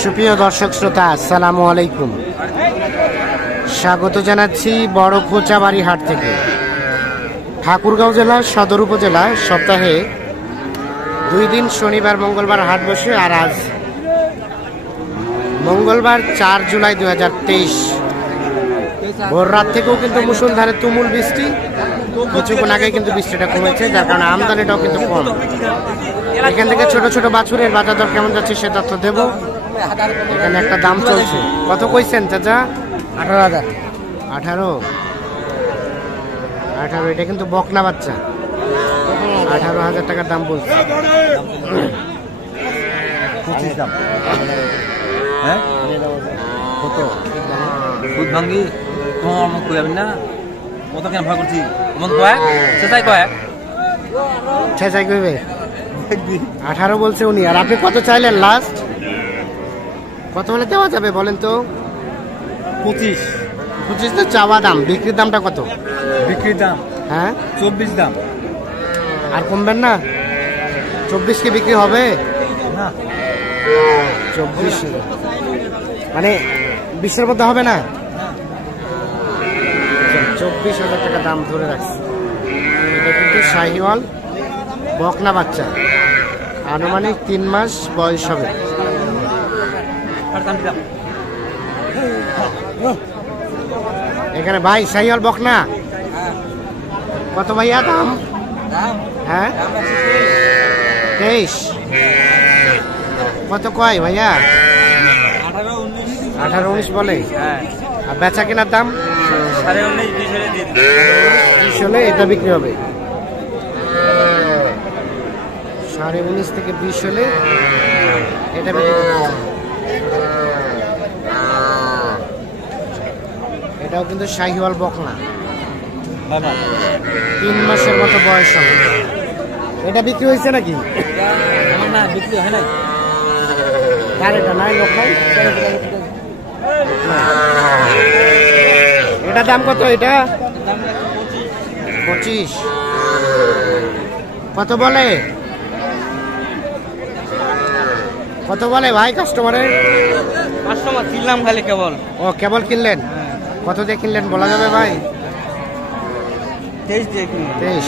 সুপ্রিয় দর্শক শ্রোতা, আসসালামু আলাইকুম। স্বাগত জানাচ্ছি বড় খোঁচাবাড়ি হাট থেকে। ঠাকুরগাঁও জেলার সদর উপজেলা। সপ্তাহে 2 দিন শনিবার মঙ্গলবার হাট বসে। আর আজ মঙ্গলবার 4 জুলাই 2023। ভোর রাত থেকেও কিন্তু মুষলধারে তুমুল বৃষ্টি। কিছুক্ষণ আগে কিন্তু বৃষ্টিটা কমেছে, যার কারণে আমদানিটাও কিন্তু কম। এখান থেকে ছোট ছোট বাছুরের বাজার দর কেমন যাচ্ছে সে তথ্য দেব। এখানে একটা দাম চলছে। কত কইছেন চাচা? 18,000। 18 এটা কিন্তু বকনা বাচ্চা। 18,000 টাকার দাম বলছে। 25 দাম। হ্যাঁ কত দুধ ভাঙ্গি তোমার মুখ কইবেন না, কত কেন ভয় করছি মন কয় সেটাই কয় ছেঁচাই কইবে। 18 বলছে উনি। আর আপনি কত চাইলেন লাস্ট? কত হলে দেওয়া যাবে বলেন তো? 25। 25 তো চাওয়া দাম। বিক্রির দামটা কত? বিক্রির দাম হ্যাঁ 24 দাম। আর কমবেন না? 24 কি বিক্রি হবে? না 24 মানে 20-এর মধ্যে হবে না? 24,000 টাকা দাম ধরে রাখছে। এটা কিন্তু শাহিওয়াল বকনা বাচ্চা। আনুমানিক 3 মাস বয়স হবে। এখানে ভাই শাহিওয়াল বকনা কত ভাইয়া দাম? হ্যাঁ 23। কত কয় ভাইয়া? 18-19 বলে। আর বেচা কেনার দাম 20 হলে এটা বিক্রি হবে। 19.5 থেকে 20 হলে এটা বিক্রি হবে। এটাও কিন্তু শাহিওয়াল বকনা। 3 মাসের মতো বয়স হবে। এটা বিক্রি হয়েছে নাকি? না বিক্রি হয় না। এটা নাই লোক নাই। এটা দাম কত? এটা 25। কত বলে? কত বলে ভাই কাস্টমারে? কাস্টমার কিনলাম খালি কেবল। ও কেবল কিনলেন? কত দিয়ে কিনলেন বলা যাবে ভাই? 23 দিয়ে কিনলাম। 23।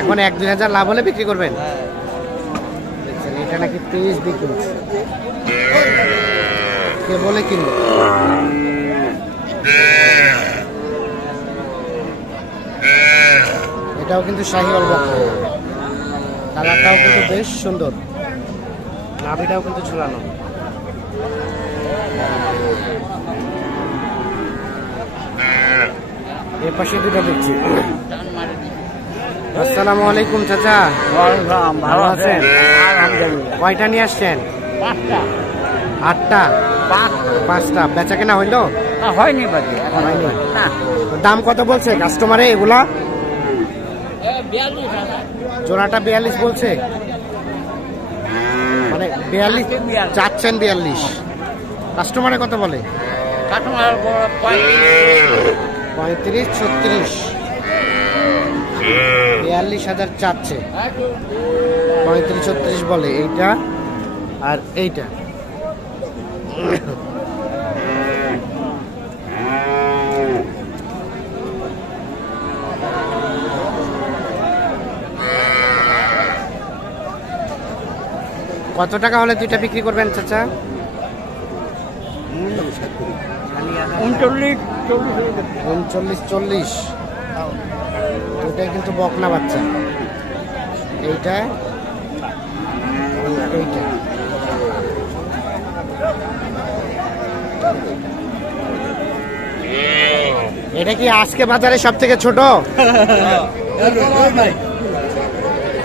এখন 1-2 হাজার লাভ হলে বিক্রি করবেন? এটা নাকি 23 বিক্রি হচ্ছে। কে বলে কিনলো? এটাও কিন্তু শাহিওয়াল বকনা। কালারটাও কিন্তু বেশ সুন্দর। নাভিটাও কিন্তু ঝুলানো। এর পাশে দুটো দেখছি। আসসালামু আলাইকুম চাচা। ভালো আছেন? কয়টা নিয়ে আসছেন? 8টা। 5টা। বেচা কেনা হইলো? হয়নি না। দাম কত বলছে কাস্টমারে এগুলা? জোড়াটা 42 বলছে। মানে 42 চাচ্ছেন? 42 কাস্টমারে কত বলে? 35, 36। 42,000 চাচ্ছে। 35-36 বলে এইটা আর এইটা। কত টাকা হলে দুইটা বিক্রি করবেন চাচা? 39-40। দুটাই কিন্তু বকনা বাচ্চা। এইটা এইটা। এটা কি আজকে বাজারে সব থেকে ছোট?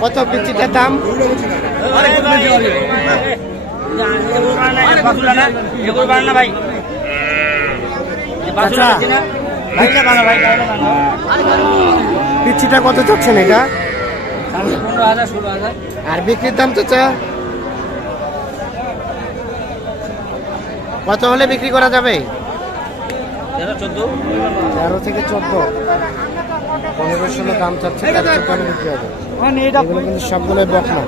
কত পিচিটার দাম? পিচিটা কত চাচ্ছেন এটা? 15,000-16,000। আর বিক্রির দাম চাচা কত হলে বিক্রি করা যাবে? 13 থেকে 14। 15-16 দাম চাচ্ছে। বিক্রি হবে। এগুলো কিন্তু সবগুলোই বকনা।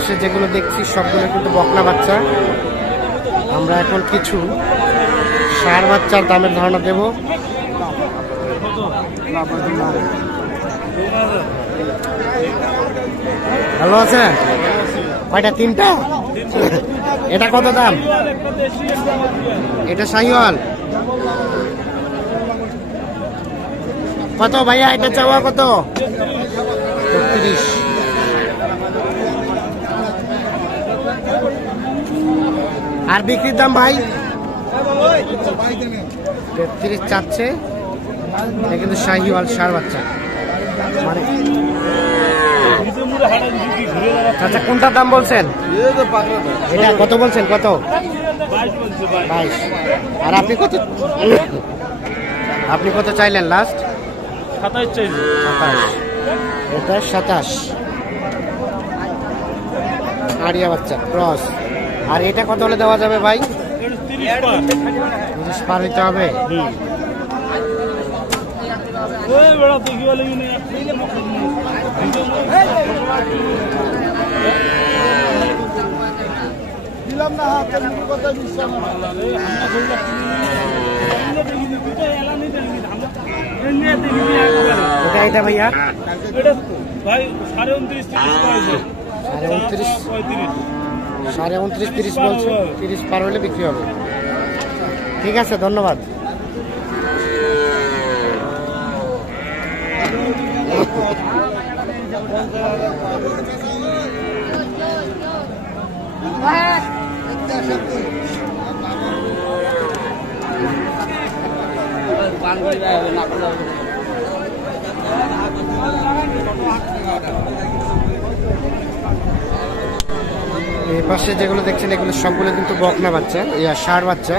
পাশে যেগুলো দেখছি সবগুলো কিন্তু বকনা বাচ্চা। আমরা এখন কিছু ষাঁড় বাচ্চার দামের ধারণা দেব। ভালো আছেন? কয়টা? তিনটা। এটা কত দাম? এটা শাহিওয়াল কত ভাইয়া? এটা চাওয়া কত? ৩৬। আর বিক্রির দাম ভাই? ৩৩ চাচ্ছে। এটা কিন্তু শাহিওয়াল ষাঁড় বাচ্চা। মানে আচ্ছা, কোনটার দাম বলছেন? এটা কত বলছেন? কত? 22। আর আপনি কত? আপনি কত চাইলেন লাস্ট? 27 এটা 27। আড়িয়া বাচ্চা ক্রস। আর এটা কত হলে দেওয়া যাবে ভাই? 30 পার হইতে হবে। এটা ভাইয়া ভাই 29.5 30 বলছে। 30 পার হলে বিক্রি হবে। ঠিক আছে, ধন্যবাদ। এই পাশে যেগুলো দেখছেন এগুলো সবগুলো কিন্তু বকনা বাচ্চা, ষাঁড় বাচ্চা।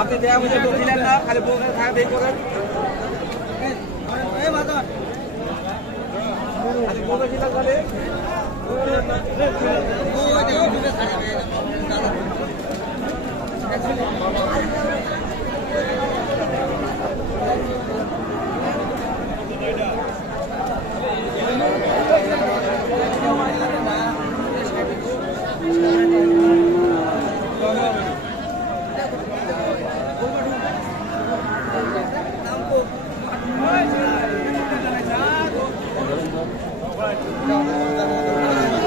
আপনি দেয়া মুঝে তো দিলেন না, খালি বউকে খায় দেই করেন। এই মাদার খালি বউকে দিলেন খালি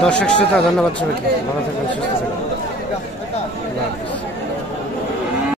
দর্শক শ্রোতা, ধন্যবাদ সবাইকে। ভালো থাকবেন, সুস্থ থাকবেন। আল্লাহ হাফেজ।